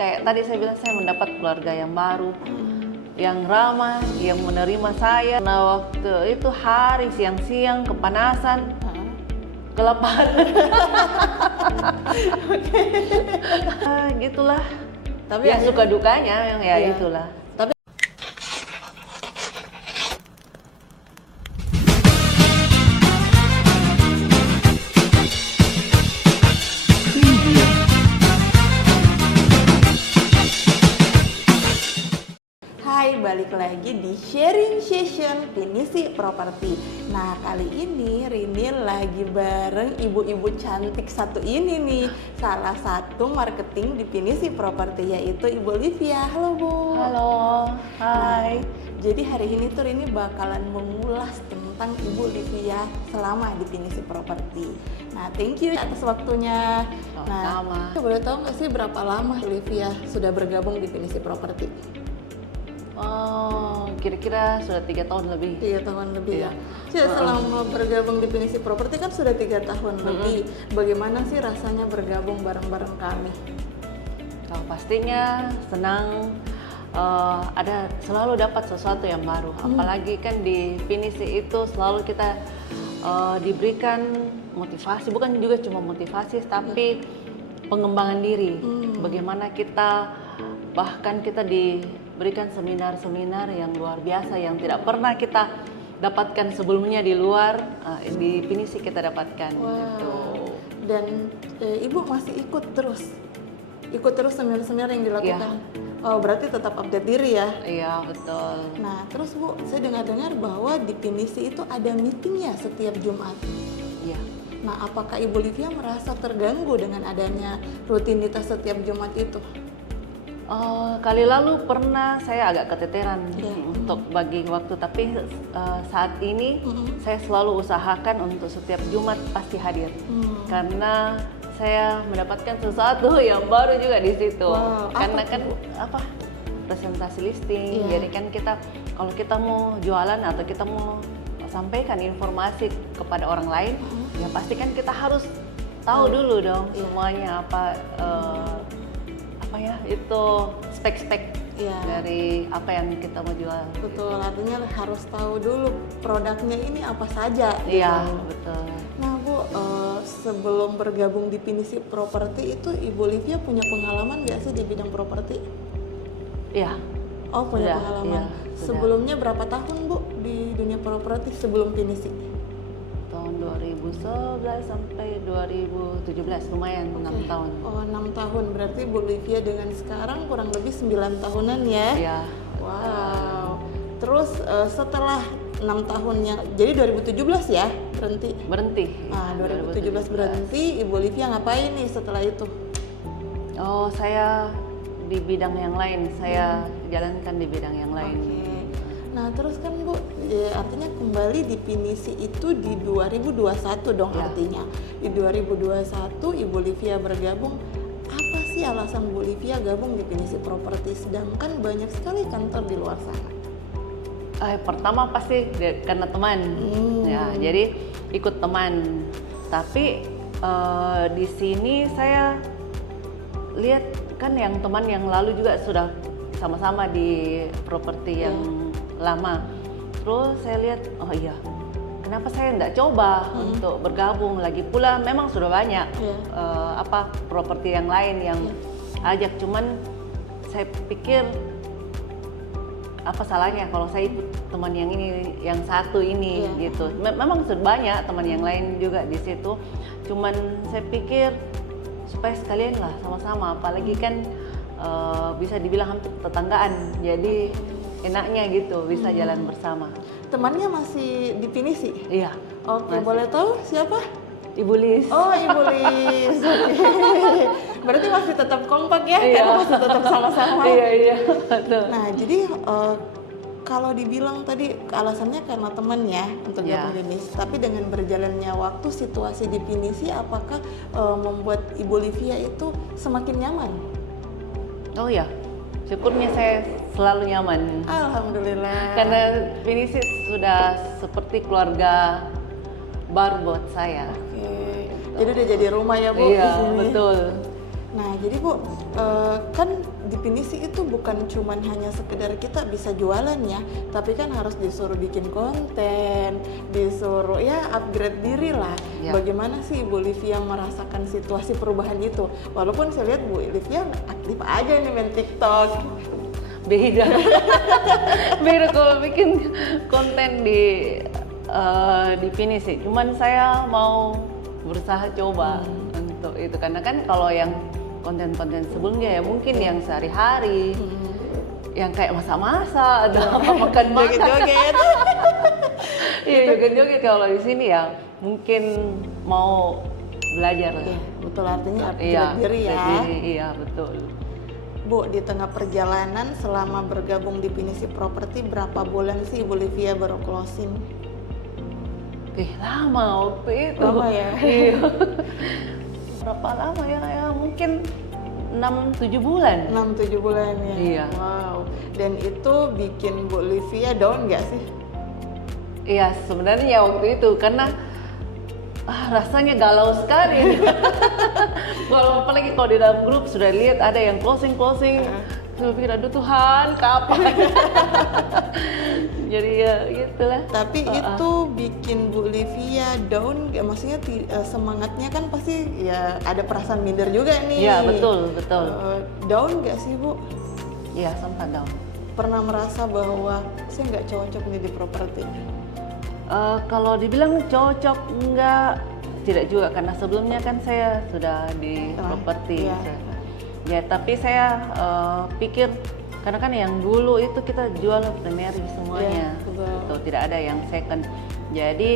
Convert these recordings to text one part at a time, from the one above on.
Kayak tadi saya bilang saya mendapat keluarga yang baru, yang ramah, yang menerima saya. Nah waktu itu hari siang-siang kepanasan, kelaparan. Gitulah. Tapi Ya suka akhirnya- dukanya yang ya Iya. itulah. Tapi Hai, balik lagi di sharing session Pinisi Property. Nah, kali ini Rini lagi bareng ibu-ibu cantik satu ini nih, salah satu marketing di Pinisi Property, yaitu Ibu Livia. Halo Bu. Halo, hai. Jadi hari ini tuh Rini bakalan mengulas tentang Ibu Livia selama di Pinisi Property. Nah, thank you atas waktunya. Sama-sama. Nah, boleh tahu nggak sih berapa lama Livia sudah bergabung di Pinisi Property? Oh, kira-kira sudah 3 tahun lebih. 3 tahun lebih Iya. ya. Selama bergabung di Pinisi Property kan sudah 3 tahun lebih. Bagaimana sih rasanya bergabung bareng-bareng kami? Oh, pastinya senang. Selalu dapat sesuatu yang baru. Apalagi kan di Pinisi itu selalu kita diberikan motivasi, bukan juga cuma motivasi, tapi pengembangan diri. Bagaimana kita, bahkan kita diberikan seminar-seminar yang luar biasa yang tidak pernah kita dapatkan sebelumnya di luar. Di Pinisi kita dapatkan. Gitu. Dan Ibu masih ikut terus seminar-seminar yang dilakukan. Oh, berarti tetap update diri ya. Iya, betul. Nah, terus Bu, saya dengar-dengar bahwa di Pinisi itu ada meetingnya setiap Jumat. Iya. Nah, apakah Ibu Livia merasa terganggu dengan adanya rutinitas setiap Jumat itu? Kali lalu pernah saya agak keteteran Iya. untuk bagi waktu, tapi saat ini saya selalu usahakan untuk setiap Jumat pasti hadir, karena saya mendapatkan sesuatu yang baru juga di situ. Wow, Karena apa kan presentasi listing, Iya. jadi kan kalau kita mau jualan atau kita mau sampaikan informasi kepada orang lain, ya pasti kan kita harus tahu dulu dong semuanya apa ya itu spek-spek dari apa yang kita mau jual. Betul, artinya harus tahu dulu produknya ini apa saja. Iya, gitu. betul. Nah Bu, sebelum bergabung di Pinisi Property itu Ibu Livia punya pengalaman nggak sih di bidang properti? Iya. Oh, punya Sudah, pengalaman. iya, sudah. Sebelumnya berapa tahun Bu di dunia properti sebelum Pinisi? Tahun 2011 sampai 2017, lumayan 6 tahun. Oh, 6 tahun. Berarti Bu Livia dengan sekarang kurang lebih 9 tahunan ya? Iya. Wow. Terus setelah 6 tahunnya, jadi 2017 ya berhenti? Berhenti. Nah, 2017 berhenti, Ibu Livia ngapain nih setelah itu? Oh, saya di bidang yang lain. Saya jalankan di bidang yang lain. Oke. Nah, terus kan Bu, ya, artinya kembali di Pinisi itu di 2021 dong Ya. artinya. Di 2021 Ibu Livia bergabung. Apa sih alasan Bu Livia gabung di Pinisi Property sedangkan banyak sekali kantor di luar sana? Pertama pasti karena teman. Ya, jadi ikut teman. Tapi di sini saya lihat kan yang teman yang lalu juga sudah sama-sama di properti yang lama. Terus saya lihat, oh iya, kenapa saya nggak coba untuk bergabung? Lagi pula memang sudah banyak properti yang lain yang ajak, cuman saya pikir apa salahnya kalau saya ikut teman yang ini, yang satu ini gitu. Memang sudah banyak teman yang lain juga di situ, cuman saya pikir supaya sekalian lah sama-sama, apalagi kan bisa dibilang hampir tetanggaan, jadi enaknya gitu bisa jalan bersama. Temannya masih di Pinisi? Iya. Oke, masih. boleh tahu siapa? Ibu Lis. Oh, Ibu Lis. Oke. Berarti masih tetap kompak ya? Iya. Karena masih tetap sama-sama. Iya, betul. Nah, jadi kalau dibilang tadi alasannya karena teman ya untuk gabung di Pinisi, tapi dengan berjalannya waktu situasi di Pinisi apakah membuat Ibu Livia itu semakin nyaman? Oh ya, syukurnya saya selalu nyaman. Alhamdulillah. Karena Pinisi sudah seperti keluarga baru buat saya. Oke. Jadi udah jadi rumah ya Bu? Iya, di sini? betul. Nah, jadi Bu, kan definisi itu bukan cuman hanya sekedar kita bisa jualan ya, tapi kan harus disuruh bikin konten, disuruh ya upgrade diri lah. Ya. Bagaimana sih Bu Livia merasakan situasi perubahan itu? Walaupun saya lihat Bu Livia aktif aja nih main TikTok. Beda. Beda kalau bikin konten di definisi. Cuman saya mau berusaha coba untuk itu, karena kan kalau yang konten-konten sebelumnya ya mungkin yang sehari-hari, yang kayak masak-masak atau makan-makan, Joget-joget. iya joget-joget. Kalau di sini ya mungkin mau belajar lah. Iya, betul, artinya upgrade Iya, diri ya. upgrade diri, iya betul. Bu, di tengah perjalanan selama bergabung di Pinisi Properti, berapa bulan sih Bu Livia baru closing? Lama waktu itu. Lama ya? Iya. Berapa lama ya? Mungkin 6-7 bulan. 6-7 bulan ya? Iya. Wow. Dan itu bikin Bu Livia down nggak sih? Iya, sebenarnya waktu itu karena rasanya galau sekali. Kalau apalagi kalau di dalam grup sudah lihat ada yang closing, saya pikir aduh Tuhan kapan. Jadi ya gitulah. Tapi itu bikin Bu Livia down nggak? Maksudnya semangatnya kan pasti ya ada perasaan minder juga nih. Iya betul. Down nggak sih Bu? Iya sempat down. Pernah merasa bahwa saya nggak cocok nih di properti? Kalau dibilang cocok tidak juga, karena sebelumnya kan saya sudah di properti. Iya. Ya, tapi saya pikir karena kan yang dulu itu kita jual primary semuanya, Iya, betul. gitu, tidak ada yang second. Jadi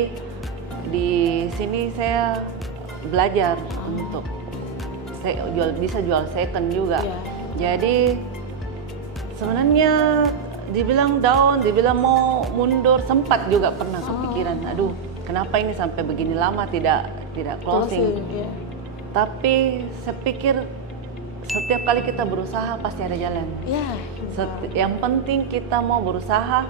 di sini saya belajar untuk bisa jual second juga. Iya. Jadi sebenarnya dibilang down, dibilang mau mundur, sempat juga pernah kepikiran, aduh kenapa ini sampai begini lama tidak closing. Iya. Tapi saya pikir setiap kali kita berusaha pasti ada jalan. Iya. Yang penting kita mau berusaha,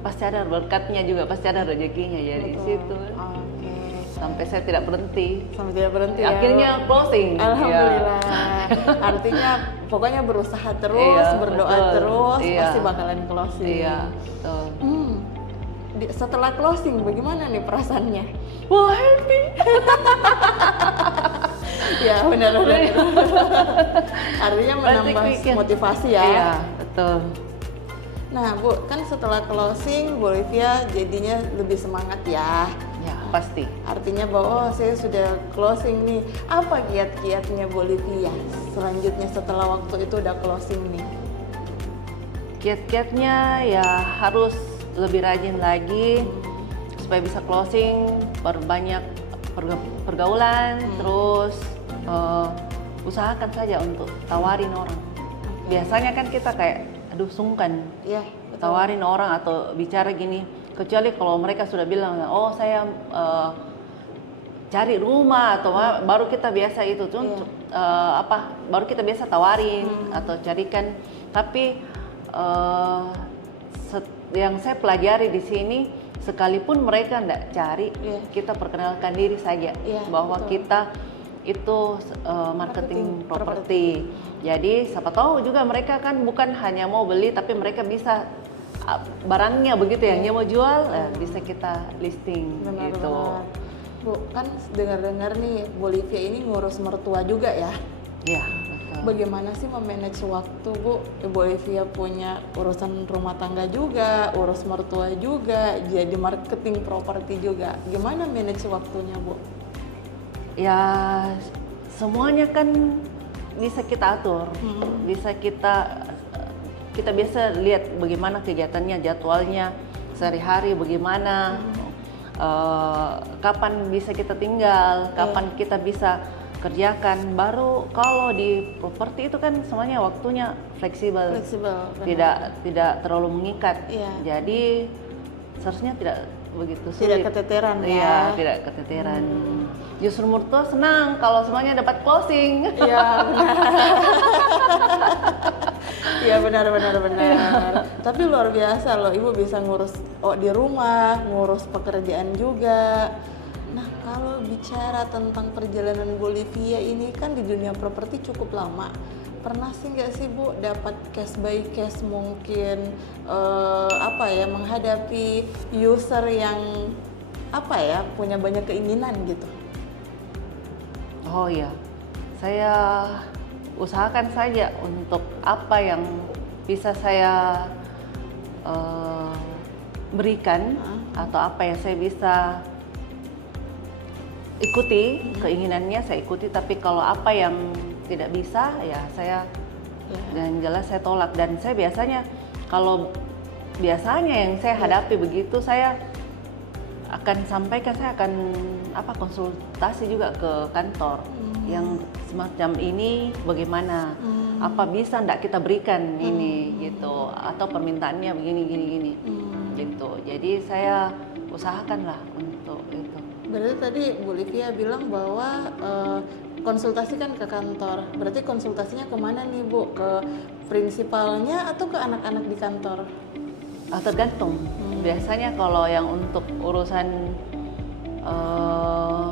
pasti ada berkatnya juga, pasti ada rezekinya ya di situ. Oke. Sampai saya tidak berhenti. Sampai tidak berhenti ya. Akhirnya closing. Alhamdulillah. Artinya pokoknya berusaha terus, Iya, berdoa betul. terus, Iya. pasti bakalan closing. Iya, betul. Setelah closing, bagaimana nih perasaannya? Wah, happy. Ya benar. Artinya menambah Pasti motivasi ya. Iya, betul. Nah Bu, kan setelah closing, Bu Livia jadinya lebih semangat ya. Ya, pasti. Artinya bahwa saya sudah closing nih. Apa kiat-kiatnya Bu Livia selanjutnya setelah waktu itu udah closing nih? Kiat-kiatnya ya harus lebih rajin lagi supaya bisa closing, perbanyak pergaulan, terus usahakan saja untuk tawarin orang. Biasanya kan kita kayak aduh sungkan Iya, betul. tawarin orang atau bicara gini, kecuali kalau mereka sudah bilang oh saya cari rumah atau baru kita biasa itu tuh baru kita biasa tawarin atau carikan. Tapi yang saya pelajari di sini, sekalipun mereka tidak cari, kita perkenalkan diri saja bahwa kita itu marketing properti. Jadi siapa tahu juga mereka kan bukan hanya mau beli, tapi mereka bisa barangnya begitu yang dia mau jual, bisa kita listing. Benar, gitu. benar. Bu, kan dengar-dengar nih Bu Livia ini ngurus mertua juga ya. Iya, betul. Bagaimana sih memanage waktu Bu? Bu Livia punya urusan rumah tangga juga, urus mertua juga, jadi marketing properti juga. Gimana manage waktunya Bu? Ya semuanya kan bisa kita atur, bisa kita biasa lihat bagaimana kegiatannya, jadwalnya sehari-hari bagaimana, kapan bisa kita tinggal, kapan kita bisa kerjakan. Baru kalau di properti itu kan semuanya waktunya fleksibel, benar. tidak terlalu mengikat. Iya. Jadi seharusnya tidak begitu sulit. Tidak keteteran ya. Iya, tidak keteteran. Justru mertua senang kalau semuanya dapat closing. Iya benar. Iya benar. Tapi luar biasa loh, Ibu bisa ngurus di rumah, ngurus pekerjaan juga. Nah kalau bicara tentang perjalanan Bolivia ini kan di dunia properti cukup lama. Pernah sih nggak sih Bu dapat case by case mungkin menghadapi user yang punya banyak keinginan gitu? Oh iya, saya usahakan saja untuk apa yang bisa saya berikan atau apa yang saya bisa ikuti, keinginannya saya ikuti, tapi kalau apa yang tidak bisa ya saya dan jelas saya tolak. Dan saya biasanya yang saya hadapi begitu, saya akan sampaikan, saya akan konsultasi juga ke kantor yang semacam ini bagaimana, apa bisa enggak kita berikan ini gitu, atau permintaannya begini gini gitu. Jadi saya usahakanlah untuk itu. Berarti tadi Bu Livia bilang bahwa konsultasi kan ke kantor. Berarti konsultasinya kemana nih Bu? Ke prinsipalnya atau ke anak-anak di kantor? Tergantung. Biasanya kalau yang untuk urusan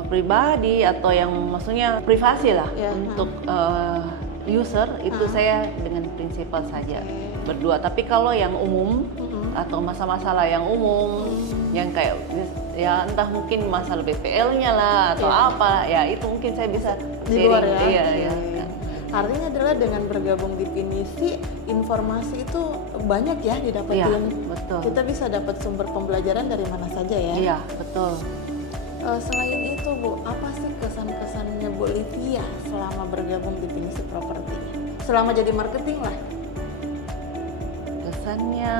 pribadi atau yang maksudnya privasi lah untuk user itu saya dengan prinsipal saja berdua. Tapi kalau yang umum atau masalah yang umum yang kayak ya entah mungkin masalah BPL-nya lah atau apa ya itu mungkin saya bisa di luar ya. Iya. Artinya adalah dengan bergabung di Pinisi, informasi itu banyak ya didapetin. Iya, betul. Kita bisa dapat sumber pembelajaran dari mana saja ya. Iya, betul. Selain itu Bu, apa sih kesan-kesannya Bu Livia selama bergabung di Pinisi Property? Selama jadi marketing lah. Kesannya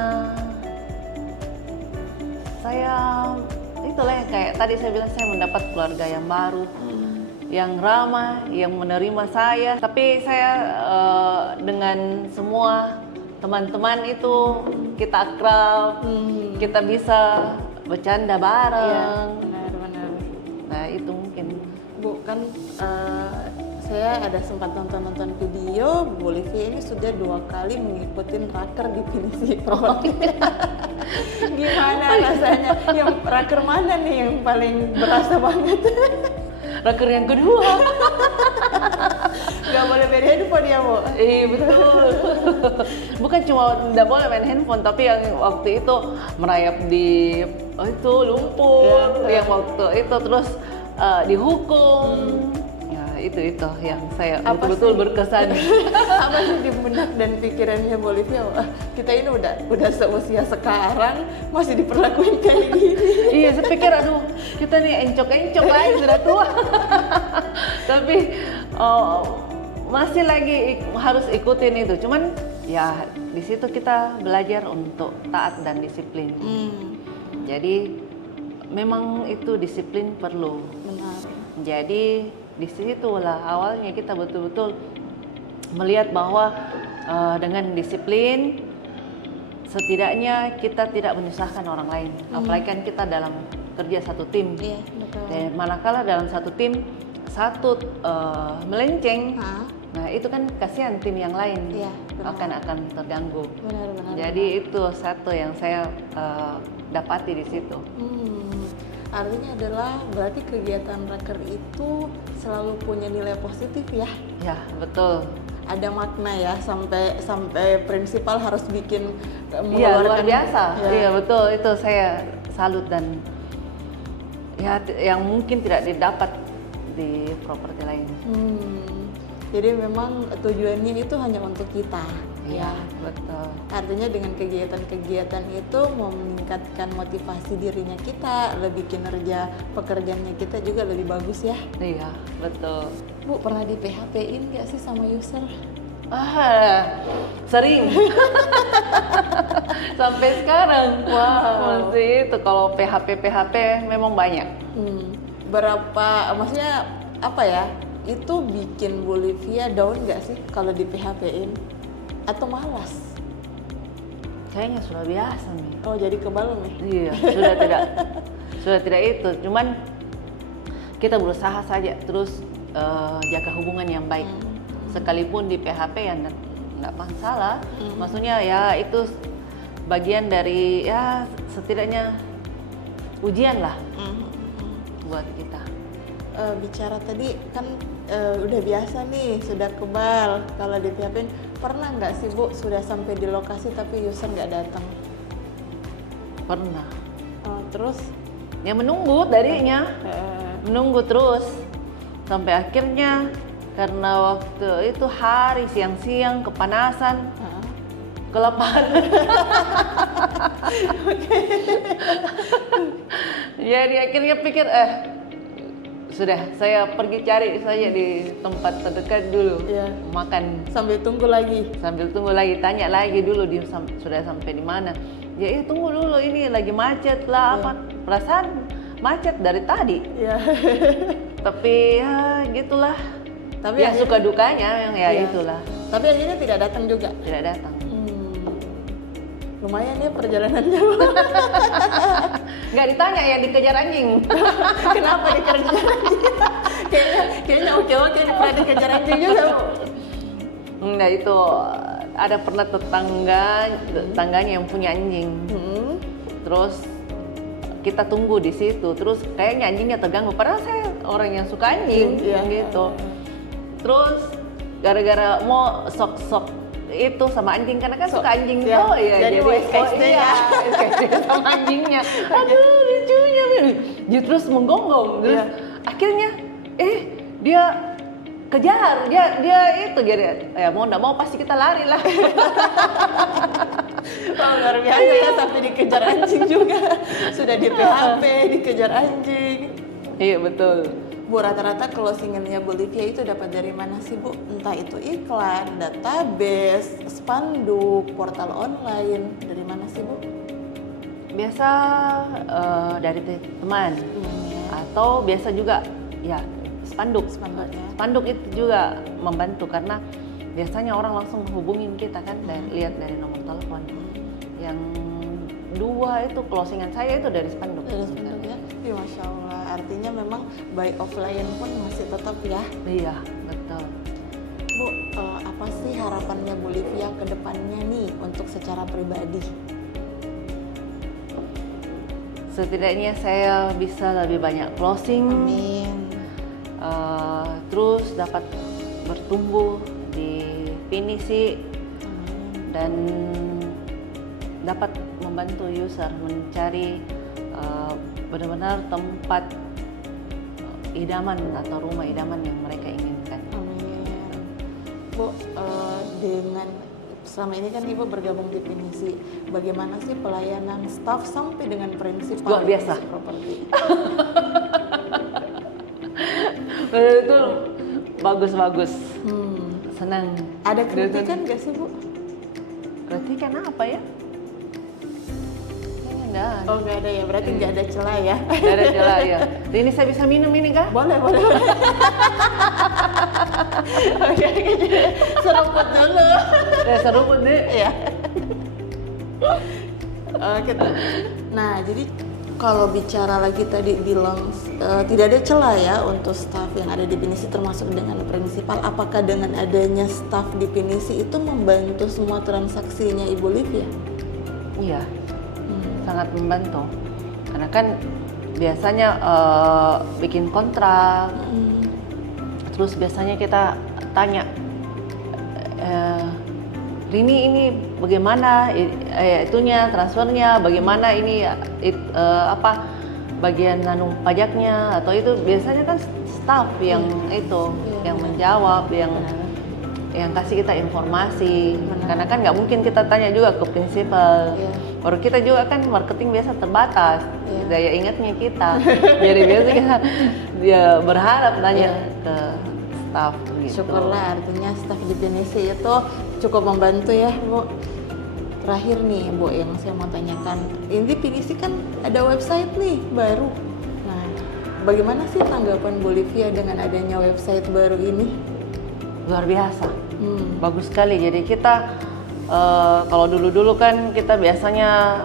saya itulah yang kayak tadi saya bilang, saya mendapat keluarga yang baru, yang ramah, yang menerima saya. Tapi saya dengan semua teman-teman itu kita akrab, kita bisa bercanda bareng. Benar. Nah itu mungkin. Bu, kan saya ada sempat nonton video, Bu Livia ini sudah 2 kali mengikuti raker di Pinisi Property. Gimana rasanya? Yang raker mana nih yang paling berasa banget? Raker yang kedua. Gak boleh main handphone ya Bu? Betul. Bukan cuma nggak boleh main handphone, tapi yang waktu itu merayap di itu lumpur, yang waktu itu terus dihukum. Ya itu yang saya betul-betul berkesan. Apa sih di benak dan pikirannya Bu Livia? Kita ini udah seusia sekarang masih diperlakuin kayak gini. Iya, saya pikir aduh kita nih encok-encok lagi sudah tua. Tapi masih lagi harus ikutin itu. Cuman ya di situ kita belajar untuk taat dan disiplin. Jadi memang itu disiplin perlu. Benar. Jadi di situlah awalnya kita betul-betul melihat bahwa dengan disiplin setidaknya kita tidak menyusahkan orang lain. Apalagi kan kita dalam kerja satu tim. Iya, betul. Dan manakala dalam satu tim satu melenceng, nah itu kan kasihan tim yang lain, akan terganggu. Benar. Jadi itu satu yang saya dapati di situ. Artinya adalah berarti kegiatan raker itu selalu punya nilai positif ya? Ya betul. Ada makna ya, sampai prinsipal harus bikin Iya luar biasa. Iya betul, itu saya salut dan ya yang mungkin tidak didapat di properti lain. Jadi memang tujuannya itu hanya untuk kita. Iya, betul. Artinya dengan kegiatan-kegiatan itu meningkatkan motivasi dirinya kita, lebih kinerja pekerjaannya kita juga lebih bagus ya. Iya, betul. Bu, pernah di PHP-in nggak sih sama user? Sering. Sampai sekarang. Wow. Masih itu kalau PHP memang banyak. Berapa, maksudnya apa ya? Itu bikin Bu Livia down nggak sih kalau di PHP-in? Atau malas? Kayaknya sudah biasa nih. Oh, jadi kebal nih? Iya, sudah tidak itu. Cuman kita berusaha saja terus jaga hubungan yang baik. Sekalipun di PHP ya nggak masalah. Maksudnya ya itu bagian dari ya setidaknya ujian lah buat kita. bicara tadi kan udah biasa nih, sudah kebal. Kalau di PHP pernah nggak sih Bu sudah sampai di lokasi tapi user nggak datang? Pernah. Terus? Ya menunggu darinya, menunggu terus sampai akhirnya karena waktu itu hari siang-siang kepanasan, kelaparan. Jadi akhirnya pikir sudah saya pergi cari saja di tempat terdekat dulu, makan Sambil tunggu lagi. tanya lagi dulu dia sudah sampai di mana. Ya tunggu dulu, ini lagi macet lah apa, perasaan macet dari tadi. Tapi ya gitulah. Tapi ya suka dukanya yang itulah. Tapi akhirnya tidak datang juga. Tidak datang. Lumayan ya perjalanan jauh. Nggak ditanya ya, dikejar anjing. Kenapa dikejar anjing? Kayaknya oke pernah dikejar anjing juga. Nah itu ada pernah tetangganya yang punya anjing. Terus kita tunggu di situ, terus kayaknya anjingnya terganggu. Padahal saya orang yang suka anjing, gitu. Terus gara-gara mau sok-sok itu sama anjing karena kan suka anjing tuh jadi SKSD sama anjingnya. Aduh lucunya, dia terus menggonggong. Terus akhirnya dia kejar, dia itu jadi ya mau nggak mau pasti kita lari lah. Luar biasa ya, sampai dikejar anjing juga. Sudah di PHP dikejar anjing. Iya betul. Bu, rata-rata closingannya Bolivia itu dapat dari mana sih Bu? Entah itu iklan, database, spanduk, portal online, dari mana sih Bu? Biasa dari teman, atau biasa juga ya spanduk. Spanduk itu juga membantu karena biasanya orang langsung menghubungin kita kan, lihat dari nomor telepon. Yang dua itu closingan saya itu dari spanduk. Dari spanduk ya? Ya, Masya Allah, artinya memang by offline pun masih tetap ya? Iya, betul. Bu, apa sih harapannya Bolivia ke depannya nih untuk secara pribadi? Setidaknya saya bisa lebih banyak closing. Amin. Terus dapat bertumbuh di Pinisi dan dapat membantu user mencari benar-benar tempat idaman atau rumah idaman yang mereka inginkan. Amin. Bu, dengan selama ini kan Ibu bergabung di Pinisi, bagaimana sih pelayanan staf sampai dengan prinsipal luar biasa properti? Itu bagus-bagus. Senang. Ada kritikan nggak sih Bu? Kritikan apa ya? Kayaknya enggak. Oh nggak ada ya, berarti nggak ada celah ya? Nggak ada celah ya. Ini saya bisa minum ini kah? Boleh. Oke, seruput dulu. Ya seruput deh. Ya. Oke. Nah, jadi kalau bicara lagi tadi bilang tidak ada celah ya untuk staf yang ada di Pinisi termasuk dengan prinsipal. Apakah dengan adanya staf di Pinisi itu membantu semua transaksinya Ibu Livia? Iya, sangat membantu. Karena kan biasanya bikin kontrak, terus biasanya kita tanya, Rini ini bagaimana itunya transfernya, bagaimana ini bagian pajaknya, atau itu biasanya kan staff yang yang menjawab, yang kasih kita informasi. Karena kan nggak mungkin kita tanya juga ke prinsipal. Baru kita juga kan marketing biasa terbatas, daya ingatnya kita. Jadi biasa kita berharap tanya ke staff gitu. Syukurlah, artinya staff di Pinisi itu cukup membantu ya Bu. Terakhir nih Bu, yang saya mau tanyakan, ini Pinisi kan ada website nih baru. Nah, bagaimana sih tanggapan Bolivia dengan adanya website baru ini? Luar biasa, bagus sekali. Jadi kita kalau dulu kan kita biasanya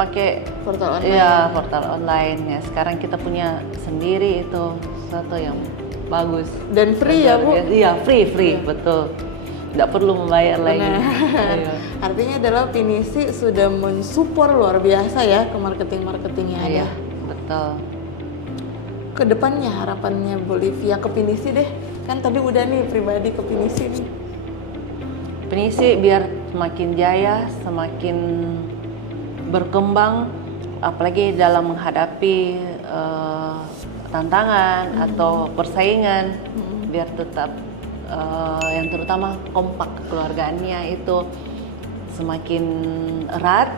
pakai portal online. Iya, portal online. Ya, sekarang kita punya sendiri, itu satu yang bagus. Dan free ya Bu? Iya, free, betul. Tidak perlu membayar lagi. Iya. Artinya adalah Pinisi sudah mensupport luar biasa ya ke marketingnya. Iya, betul. kedepannya harapannya Bolivia ke Pinisi deh, kan tadi udah nih pribadi ke Pinisi nih. Pinisi biar semakin jaya, semakin berkembang, apalagi dalam menghadapi tantangan atau persaingan, biar tetap yang terutama kompak kekeluargaannya itu semakin erat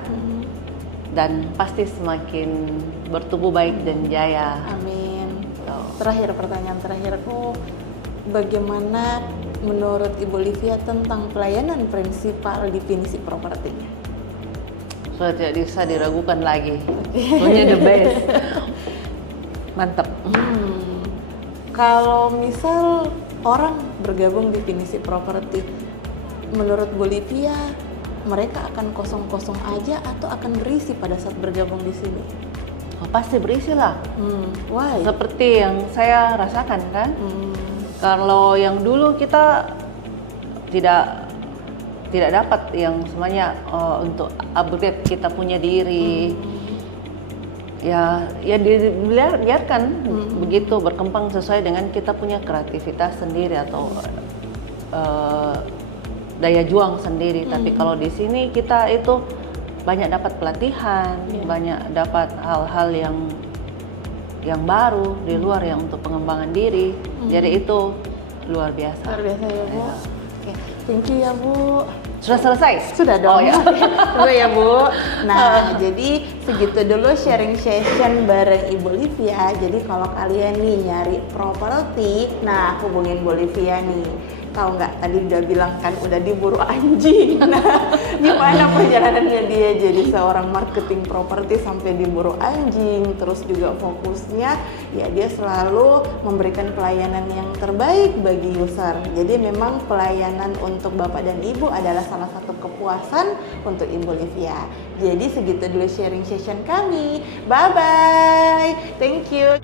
dan pasti semakin bertumbuh baik dan jaya. Amin. So, Terakhir, pertanyaan terakhirku, bagaimana menurut Ibu Livia tentang pelayanan prinsipal di Pinisi Property? sudah tidak bisa diragukan lagi. Pokoknya the best. Mantap. Kalau misal orang bergabung di Pinisi Property, menurut Bu Livia mereka akan kosong-kosong aja atau akan berisi pada saat bergabung di sini? Oh, pasti berisi lah. Why? Seperti yang saya rasakan kan. Kalau yang dulu kita tidak dapat yang semuanya untuk upgrade kita punya diri. Ya biarkan begitu berkembang sesuai dengan kita punya kreativitas sendiri atau daya juang sendiri. Tapi kalau di sini kita itu banyak dapat pelatihan, banyak dapat hal-hal yang baru di luar yang untuk pengembangan diri. Jadi itu luar biasa. Luar biasa ya Bu. Ya. Oke, thank you ya Bu. Sudah selesai? Sudah dong. Oh, ya. Tunggu ya Bu. Nah, jadi segitu dulu sharing session bareng Ibu Livia. Jadi kalau kalian nih nyari properti, nah hubungin Bu Livia nih. Tahu nggak, tadi udah bilang kan udah diburu anjing. Nah, gimana perjalanannya dia jadi seorang marketing properti sampai diburu anjing, terus juga fokusnya ya dia selalu memberikan pelayanan yang terbaik bagi user. Jadi memang pelayanan untuk Bapak dan Ibu adalah salah satu kepuasan untuk Ibu Livia. Jadi segitu dulu sharing session kami. Bye bye. Thank you.